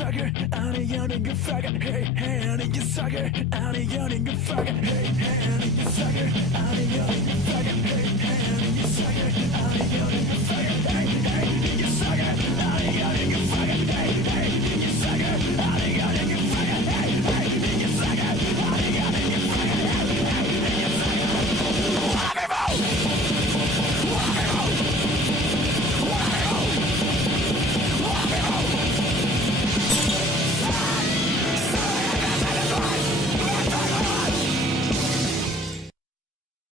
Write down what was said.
sucker, 아니면 그 faggot. Hey, hey, 아니 그 sucker, 아니면 그 faggot. Hey, hey, 아니 그 sucker, 아니면 그 faggot. Hey, hey, 아니 그 sucker, 아니면 그 faggot. Hey, hey.